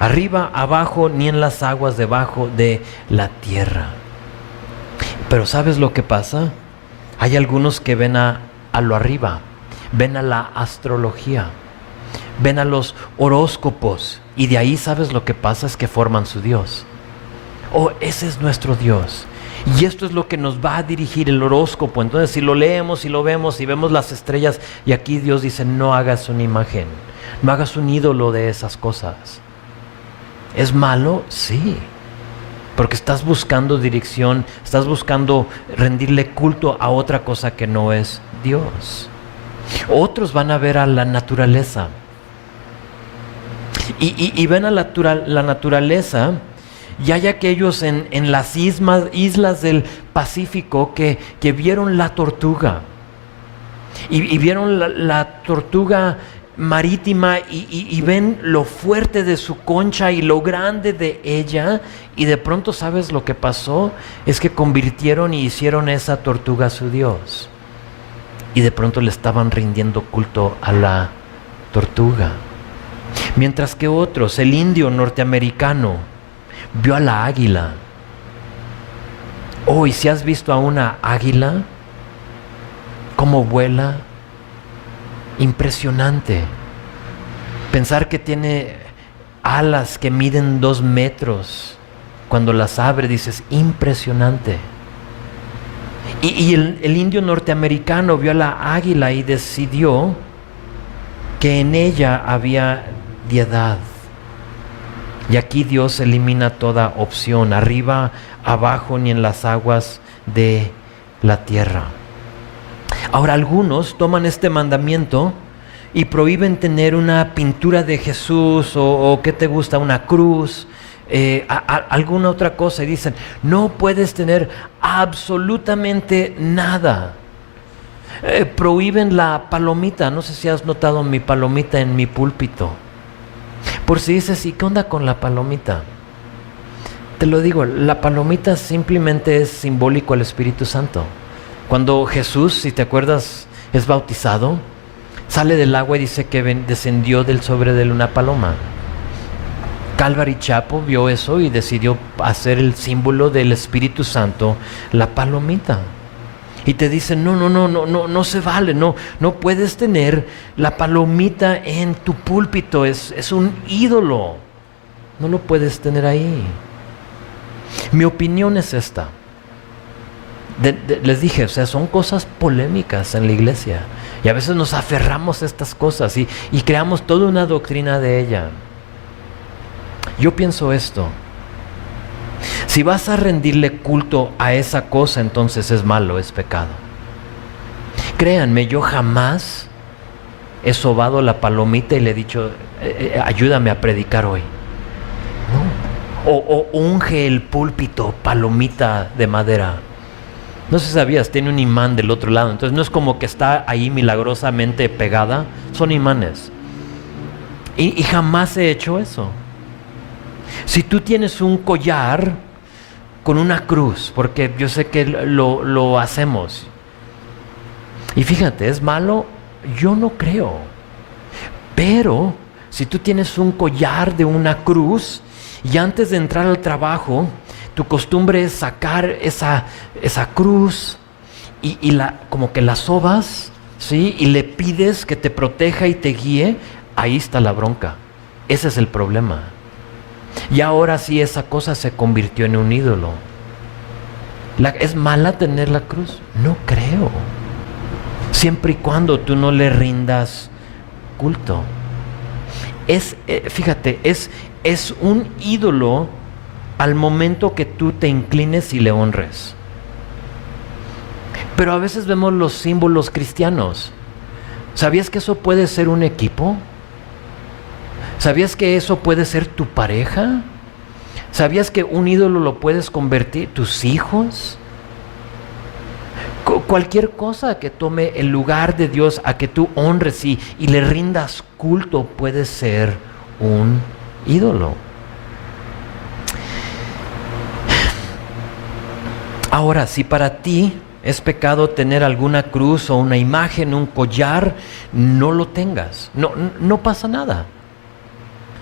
arriba, abajo, ni en las aguas debajo de la tierra. Pero ¿sabes lo que pasa? Hay algunos que ven a lo arriba, ven a la astrología, ven a los horóscopos, y de ahí, ¿sabes lo que pasa? Es que forman su Dios. Oh, ese es nuestro Dios. Y esto es lo que nos va a dirigir el horóscopo. Entonces, si lo leemos y lo vemos y vemos las estrellas, y aquí Dios dice, no hagas una imagen, no hagas un ídolo de esas cosas. ¿Es malo? Sí. Porque estás buscando dirección, estás buscando rendirle culto a otra cosa que no es Dios. Otros van a ver a la naturaleza. Y ven a la naturaleza. Y hay aquellos en las islas del Pacífico que vieron la tortuga. Y vieron la tortuga marítima y ven lo fuerte de su concha y lo grande de ella. Y de pronto, ¿sabes lo que pasó? Es que convirtieron y hicieron esa tortuga su Dios. Y de pronto le estaban rindiendo culto a la tortuga. Mientras que otros, el indio norteamericano, vio a la águila. Oh, y si has visto a una águila, cómo vuela, impresionante. Pensar que tiene alas que miden 2 metros, cuando las abre dices, impresionante. Y el indio norteamericano vio a la águila y decidió que en ella había deidad. Y aquí Dios elimina toda opción, arriba, abajo, ni en las aguas de la tierra. Ahora, algunos toman este mandamiento y prohíben tener una pintura de Jesús o ¿qué te gusta? Una cruz, alguna otra cosa, y dicen, no puedes tener absolutamente nada. Prohíben la palomita. No sé si has notado mi palomita en mi púlpito. Por si dices, ¿y qué onda con la palomita? Te lo digo, la palomita simplemente es simbólico al Espíritu Santo. Cuando Jesús, si te acuerdas, es bautizado, sale del agua y dice que descendió sobre de él una paloma. Calvary Chapel vio eso y decidió hacer el símbolo del Espíritu Santo, la palomita. Y te dicen, no se vale, no puedes tener la palomita en tu púlpito, es un ídolo, no lo puedes tener ahí. Mi opinión es esta. Les dije, o sea, son cosas polémicas en la iglesia, y a veces nos aferramos a estas cosas y creamos toda una doctrina de ella. Yo pienso esto: si vas a rendirle culto a esa cosa, entonces es malo, es pecado. Créanme, yo jamás he sobado la palomita y le he dicho, ayúdame a predicar hoy. No. O unge el púlpito, palomita de madera. No sé si sabías, tiene un imán del otro lado, entonces no es como que está ahí milagrosamente pegada, son imanes. Y jamás he hecho eso. Si tú tienes un collar con una cruz, porque yo sé que lo hacemos, y fíjate, ¿es malo? Yo no creo. Pero si tú tienes un collar de una cruz y antes de entrar al trabajo, tu costumbre es sacar esa cruz y como que la sobas, ¿sí? Y le pides que te proteja y te guíe, ahí está la bronca. Ese es el problema. Y ahora sí esa cosa se convirtió en un ídolo. ¿Es mala tener la cruz? No creo. Siempre y cuando tú no le rindas culto. Fíjate, es un ídolo al momento que tú te inclines y le honres. Pero a veces vemos los símbolos cristianos. ¿Sabías que eso puede ser un equipo? ¿Sabías que eso puede ser tu pareja? ¿Sabías que un ídolo lo puedes convertir tus hijos? Cualquier cosa que tome el lugar de Dios a que tú honres y le rindas culto puede ser un ídolo. Ahora, si para ti es pecado tener alguna cruz o una imagen, un collar, no lo tengas. No pasa nada.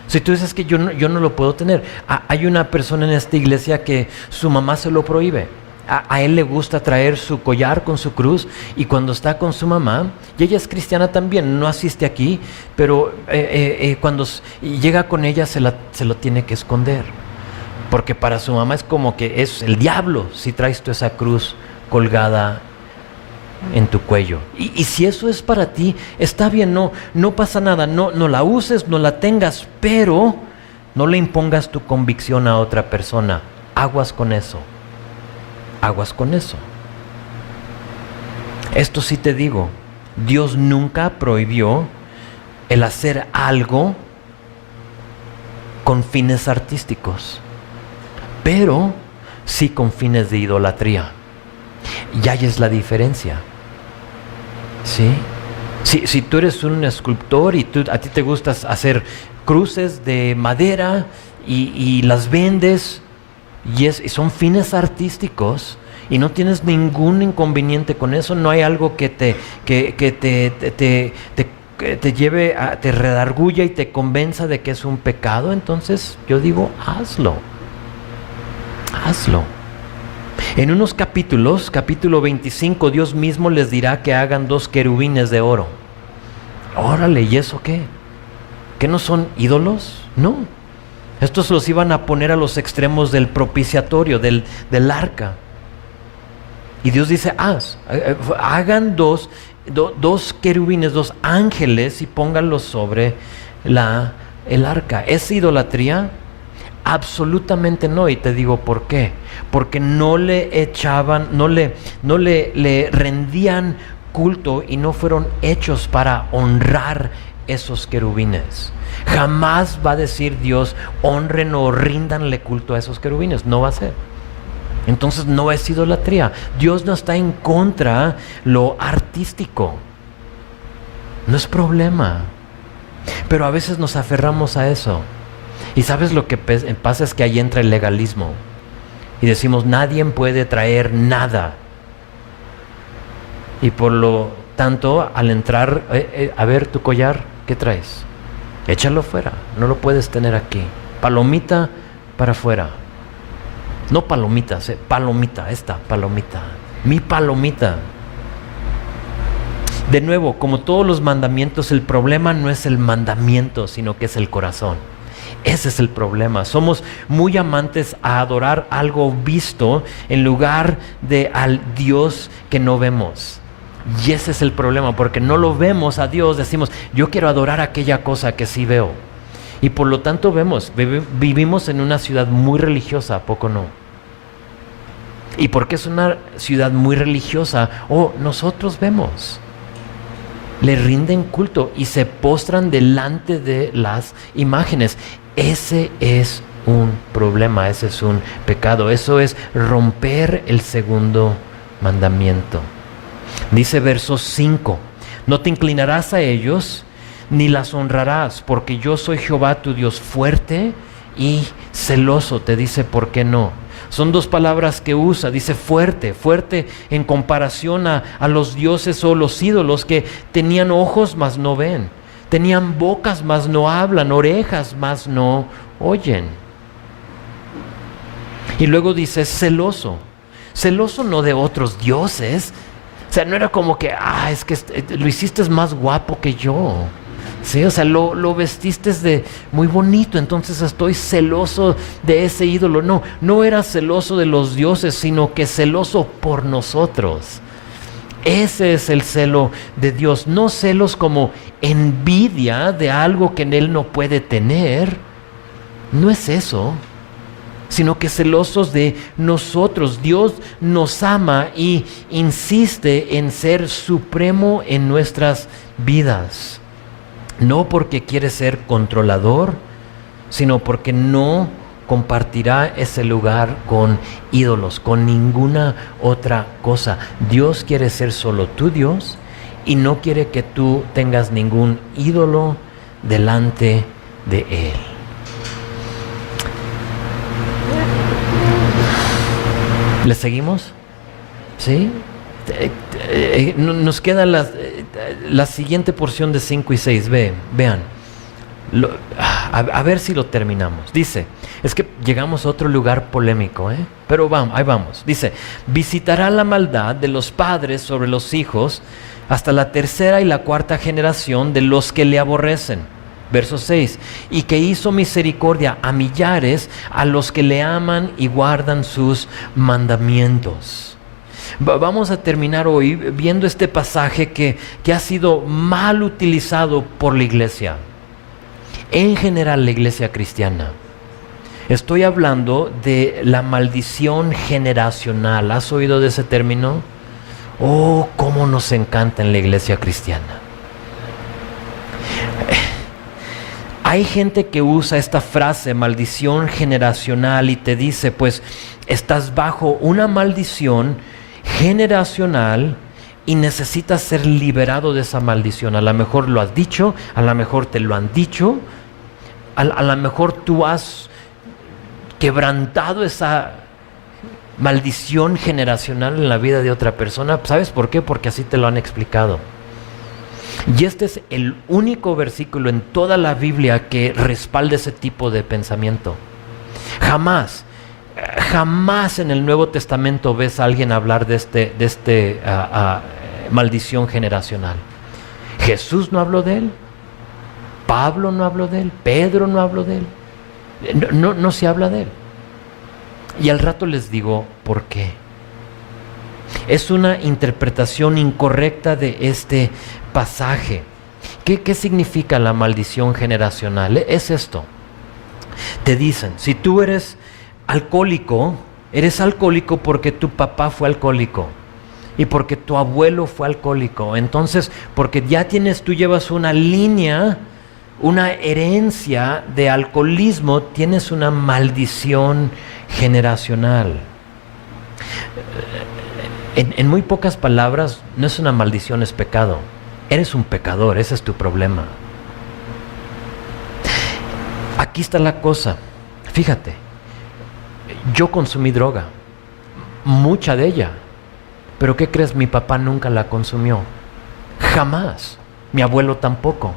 Si tú dices que yo no lo puedo tener. Hay una persona en esta iglesia que su mamá se lo prohíbe. A él le gusta traer su collar con su cruz, y cuando está con su mamá, y ella es cristiana también, no asiste aquí, pero cuando llega con ella se lo tiene que esconder, porque para su mamá es como que es el diablo si traes tú esa cruz colgada en tu cuello. Y si eso es para ti, está bien, no pasa nada, no la uses, no la tengas, pero no le impongas tu convicción a otra persona. Aguas con eso. Aguas con eso. Esto sí te digo, Dios nunca prohibió el hacer algo con fines artísticos, pero sí con fines de idolatría. Y ahí es la diferencia. ¿Sí? Si tú eres un escultor y a ti te gusta hacer cruces de madera y las vendes, y son fines artísticos, y no tienes ningún inconveniente con eso, no hay algo que te lleve, te redarguya y te convenza de que es un pecado, entonces yo digo, hazlo. En unos capítulos, capítulo 25, Dios mismo les dirá que hagan 2 querubines de oro. Órale, ¿y eso qué? ¿Que no son ídolos? No. Estos los iban a poner a los extremos del propiciatorio, del arca. Y Dios dice, hagan dos querubines, 2 ángeles, y pónganlos sobre el arca. ¿Es idolatría? Absolutamente no, y te digo por qué. Porque no le rendían culto, y no fueron hechos para honrar esos querubines. Jamás va a decir Dios, honren o ríndanle culto a esos querubines. No va a ser. Entonces no es idolatría. Dios no está en contra lo artístico. No es problema. Pero a veces nos aferramos a eso. Y sabes lo que pasa es que ahí entra el legalismo. Y decimos, nadie puede traer nada. Y por lo tanto, al entrar, a ver tu collar, ¿qué traes? Échalo fuera, no lo puedes tener aquí. Palomita para afuera. No palomitas, palomita, esta palomita. Mi palomita. De nuevo, como todos los mandamientos, el problema no es el mandamiento, sino que es el corazón. Ese es el problema. Somos muy amantes a adorar algo visto en lugar de al Dios que no vemos. Y ese es el problema, porque no lo vemos a Dios. Decimos, yo quiero adorar aquella cosa que sí veo. Y por lo tanto vivimos en una ciudad muy religiosa, ¿a poco no? ¿Y por qué es una ciudad muy religiosa? Nosotros vemos. Le rinden culto y se postran delante de las imágenes. Ese es un problema, ese es un pecado. Eso es romper el segundo mandamiento. Dice verso 5, no te inclinarás a ellos ni las honrarás, porque yo soy Jehová tu Dios, fuerte y celoso. Te dice por qué no. Son 2 palabras que usa. Dice fuerte en comparación a los dioses o los ídolos que tenían ojos mas no ven, tenían bocas mas no hablan, orejas mas no oyen. Y luego dice celoso no de otros dioses. O sea, no era como que, es que lo hiciste más guapo que yo. Sí, o sea, lo vestiste de muy bonito, entonces estoy celoso de ese ídolo. No era celoso de los dioses, sino que celoso por nosotros. Ese es el celo de Dios. No celos como envidia de algo que en Él no puede tener. No es eso, sino que celosos de nosotros. Dios nos ama y insiste en ser supremo en nuestras vidas. No porque quiere ser controlador, sino porque no compartirá ese lugar con ídolos, con ninguna otra cosa. Dios quiere ser solo tu Dios y no quiere que tú tengas ningún ídolo delante de Él. ¿Le seguimos? ¿Sí? Nos queda la siguiente porción de 5 y 6. Vean. A ver si lo terminamos. Dice, es que llegamos a otro lugar polémico, pero vamos, ahí vamos. Dice, visitará la maldad de los padres sobre los hijos hasta la tercera y la cuarta generación de los que le aborrecen. Verso 6, y que hizo misericordia a millares a los que le aman y guardan sus mandamientos. Vamos a terminar hoy viendo este pasaje que ha sido mal utilizado por la iglesia. En general, la iglesia cristiana. Estoy hablando de la maldición generacional. ¿Has oído de ese término? Oh, cómo nos encanta en la iglesia cristiana. Hay gente que usa esta frase, maldición generacional, y te dice, pues, estás bajo una maldición generacional y necesitas ser liberado de esa maldición. A lo mejor lo has dicho, a lo mejor te lo han dicho, a lo mejor tú has quebrantado esa maldición generacional en la vida de otra persona. ¿Sabes por qué? Porque así te lo han explicado. Y este es el único versículo en toda la Biblia que respalda ese tipo de pensamiento. Jamás en el Nuevo Testamento ves a alguien hablar de este maldición generacional. Jesús no habló de él, Pablo no habló de él, Pedro no habló de él, no se habla de él. Y al rato les digo por qué. Es una interpretación incorrecta de este pasaje. ¿Qué significa la maldición generacional? Es esto. Te dicen, si tú eres alcohólico porque tu papá fue alcohólico y porque tu abuelo fue alcohólico. Entonces, porque tú llevas una línea, una herencia de alcoholismo, tienes una maldición generacional. En muy pocas palabras, no es una maldición, es pecado. Eres un pecador, ese es tu problema. Aquí está la cosa. Fíjate, yo consumí droga, mucha de ella. Pero ¿qué crees? Mi papá nunca la consumió. Jamás. Mi abuelo tampoco.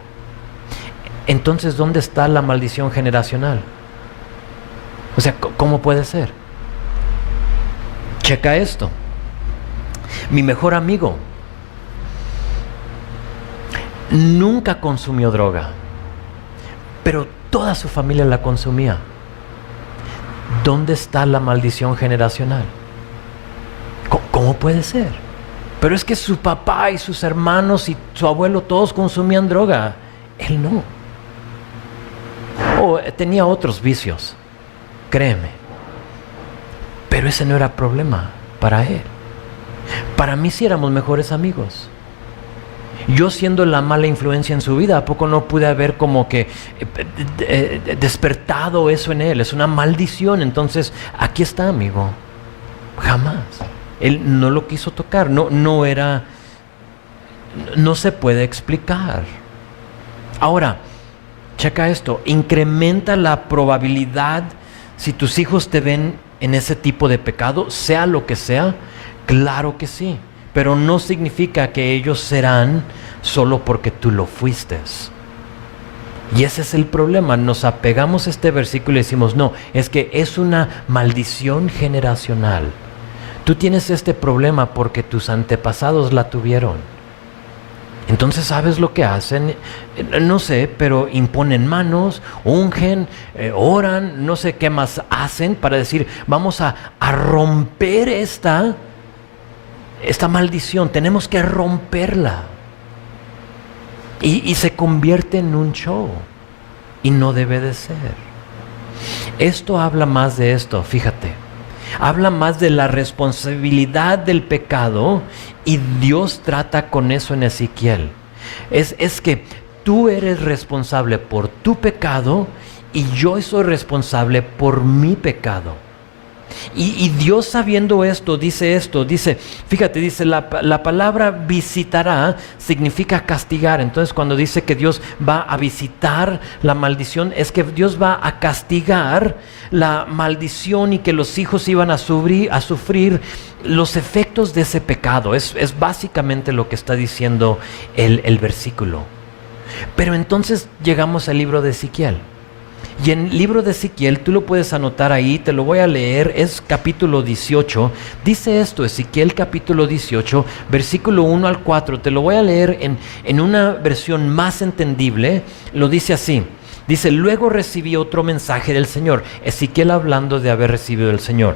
Entonces, ¿dónde está la maldición generacional? O sea, ¿cómo puede ser? Checa esto. Mi mejor amigo nunca consumió droga, pero toda su familia la consumía. ¿Dónde está la maldición generacional? ¿Cómo puede ser? Pero es que su papá y sus hermanos y su abuelo todos consumían droga. Él no. Tenía otros vicios, créeme. Pero ese no era problema para él. Para mí sí éramos mejores amigos. Yo siendo la mala influencia en su vida, ¿a poco no pude haber como que despertado eso en él? Es una maldición. Entonces, aquí está, amigo. Jamás. Él no lo quiso tocar. No se puede explicar. Ahora, checa esto. Incrementa la probabilidad si tus hijos te ven en ese tipo de pecado, sea lo que sea. Claro que sí, pero no significa que ellos serán solo porque tú lo fuiste. Y ese es el problema. Nos apegamos a este versículo y decimos, no, es que es una maldición generacional. Tú tienes este problema porque tus antepasados la tuvieron. Entonces, ¿sabes lo que hacen? No sé, pero imponen manos, ungen, oran, no sé qué más hacen para decir, vamos a romper esta maldición, tenemos que romperla. Y se convierte en un show. Y no debe de ser. Esto habla más de esto, fíjate. Habla más de la responsabilidad del pecado, y Dios trata con eso en Ezequiel. Es que tú eres responsable por tu pecado y yo soy responsable por mi pecado. Y Dios, sabiendo esto, dice, fíjate, dice la palabra visitará significa castigar. Entonces, cuando dice que Dios va a visitar la maldición, es que Dios va a castigar la maldición y que los hijos iban a sufrir los efectos de ese pecado. Es básicamente lo que está diciendo el versículo. Pero entonces llegamos al libro de Ezequiel. Y en el libro de Ezequiel, tú lo puedes anotar ahí, te lo voy a leer, es capítulo 18. Dice esto, Ezequiel capítulo 18, versículo 1 al 4. Te lo voy a leer en una versión más entendible. Lo dice así. Dice, luego recibí otro mensaje del Señor. Ezequiel hablando de haber recibido del Señor.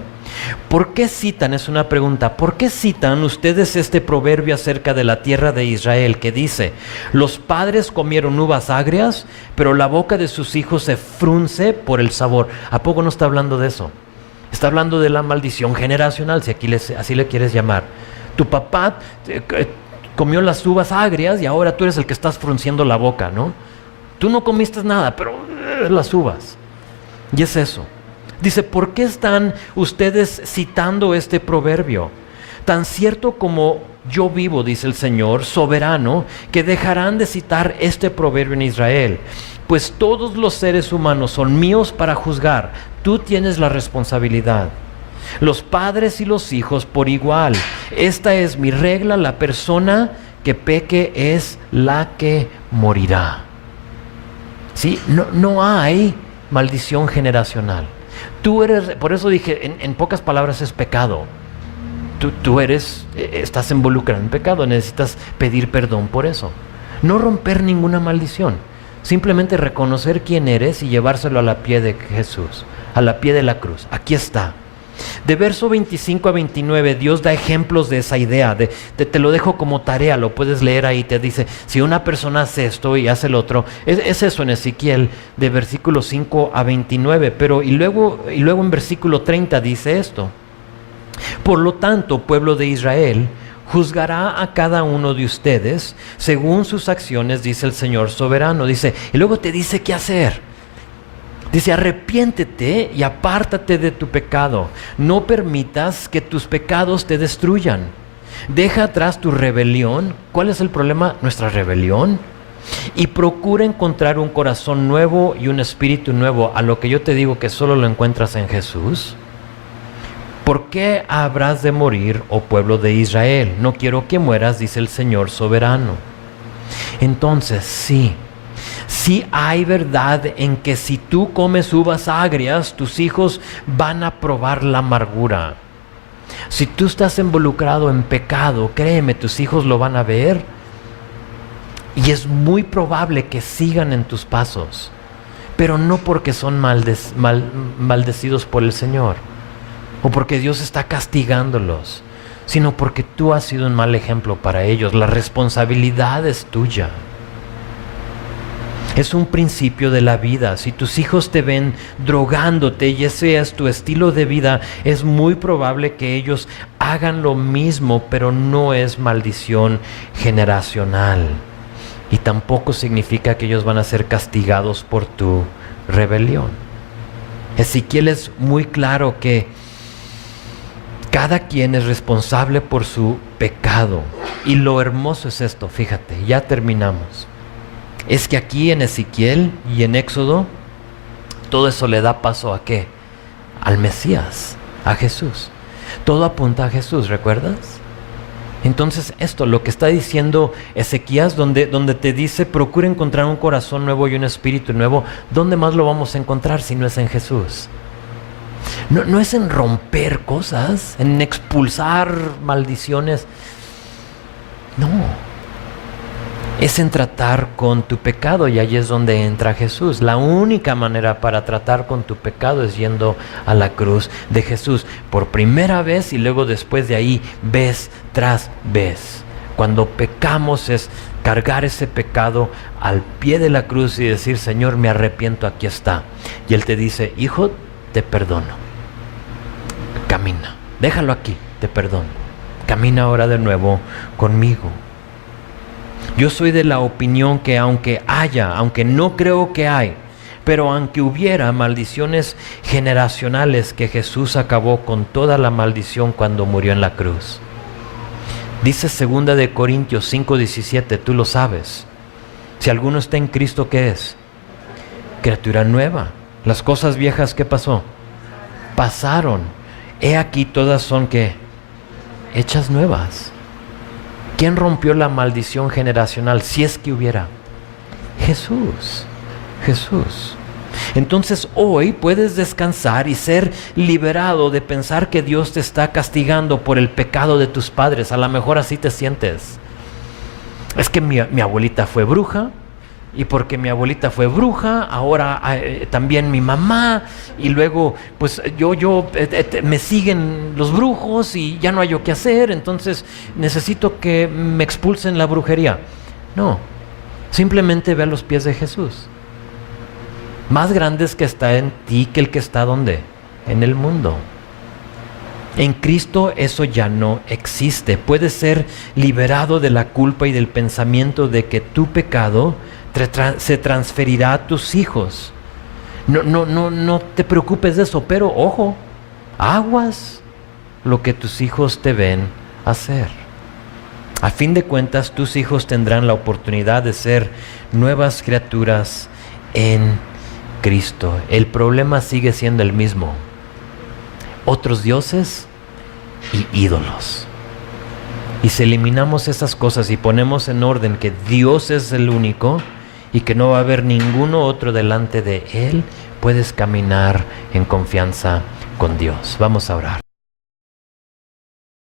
¿Por qué citan? Es una pregunta. ¿Por qué citan ustedes este proverbio acerca de la tierra de Israel que dice: los padres comieron uvas agrias, pero la boca de sus hijos se frunce por el sabor? ¿A poco no está hablando de eso? Está hablando de la maldición generacional, si aquí así le quieres llamar. Tu papá comió las uvas agrias y ahora tú eres el que estás frunciendo la boca, ¿no? Tú no comiste nada, pero las uvas. Y es eso. Dice, ¿por qué están ustedes citando este proverbio? Tan cierto como yo vivo, dice el Señor, soberano, que dejarán de citar este proverbio en Israel. Pues todos los seres humanos son míos para juzgar. Tú tienes la responsabilidad. Los padres y los hijos por igual. Esta es mi regla, la persona que peque es la que morirá. ¿Sí? No hay maldición generacional. Tú eres, por eso dije, en pocas palabras es pecado. Tú estás involucrado en pecado, necesitas pedir perdón por eso. No romper ninguna maldición, simplemente reconocer quién eres y llevárselo a la pie de Jesús, a la pie de la cruz. Aquí está. De verso 25 a 29, Dios da ejemplos de esa idea. Te lo dejo como tarea, lo puedes leer ahí. Te dice, si una persona hace esto y hace el otro, es eso en Ezequiel, de versículo 5 a 29. Pero y luego en versículo 30 dice esto: por lo tanto, pueblo de Israel, juzgará a cada uno de ustedes según sus acciones, dice el Señor soberano. Dice, y luego te dice qué hacer. Dice, arrepiéntete y apártate de tu pecado. No permitas que tus pecados te destruyan. Deja atrás tu rebelión. ¿Cuál es el problema? Nuestra rebelión. Y procura encontrar un corazón nuevo y un espíritu nuevo. A lo que yo te digo que solo lo encuentras en Jesús. ¿Por qué habrás de morir, oh pueblo de Israel? No quiero que mueras, dice el Señor soberano. Entonces, sí hay verdad en que si tú comes uvas agrias, tus hijos van a probar la amargura. Si tú estás involucrado en pecado, créeme, tus hijos lo van a ver. Y es muy probable que sigan en tus pasos. Pero no porque son maldecidos por el Señor, o porque Dios está castigándolos, sino porque tú has sido un mal ejemplo para ellos. La responsabilidad es tuya. Es un principio de la vida. Si tus hijos te ven drogándote y ese es tu estilo de vida, es muy probable que ellos hagan lo mismo, pero no es maldición generacional. Y tampoco significa que ellos van a ser castigados por tu rebelión. Ezequiel es muy claro que cada quien es responsable por su pecado. Y lo hermoso es esto, fíjate, ya terminamos. Es que aquí en Ezequiel y en Éxodo, todo eso le da paso ¿a qué? Al Mesías, a Jesús. Todo apunta a Jesús, ¿recuerdas? Entonces esto, lo que está diciendo Ezequías, donde te dice, procura encontrar un corazón nuevo y un espíritu nuevo, ¿dónde más lo vamos a encontrar si no es en Jesús? No es en romper cosas, en expulsar maldiciones. No. Es en tratar con tu pecado, y ahí es donde entra Jesús. La única manera para tratar con tu pecado es yendo a la cruz de Jesús por primera vez, y luego después de ahí vez tras vez. Cuando pecamos es cargar ese pecado al pie de la cruz y decir, Señor, me arrepiento, aquí está. Y Él te dice, hijo, te perdono. Camina, déjalo aquí, te perdono. Camina ahora de nuevo conmigo. Yo soy de la opinión que aunque no creo que hay, pero aunque hubiera maldiciones generacionales, que Jesús acabó con toda la maldición cuando murió en la cruz. Dice 2 de Corintios 5:17, tú lo sabes. Si alguno está en Cristo, ¿qué es? Criatura nueva. Las cosas viejas, ¿qué pasó? Pasaron. He aquí todas son, ¿qué? Hechas nuevas. ¿Quién rompió la maldición generacional? Si es que hubiera. Jesús. Entonces hoy puedes descansar y ser liberado de pensar que Dios te está castigando por el pecado de tus padres. A lo mejor así te sientes. Es que mi abuelita fue bruja, y porque mi abuelita fue bruja, ahora también mi mamá, y luego pues me siguen los brujos y ya no hay yo qué hacer, entonces necesito que me expulsen la brujería. No, simplemente ve a los pies de Jesús. Más grande es que está en ti que el que está ¿dónde? En el mundo. En Cristo eso ya no existe. Puedes ser liberado de la culpa y del pensamiento de que tu pecado se transferirá a tus hijos. No te preocupes de eso, pero ojo, aguas lo que tus hijos te ven hacer. A fin de cuentas, tus hijos tendrán la oportunidad de ser nuevas criaturas en Cristo. El problema sigue siendo el mismo: otros dioses y ídolos. Y si eliminamos esas cosas y ponemos en orden que Dios es el único y que no va a haber ninguno otro delante de Él, puedes caminar en confianza con Dios. Vamos a orar.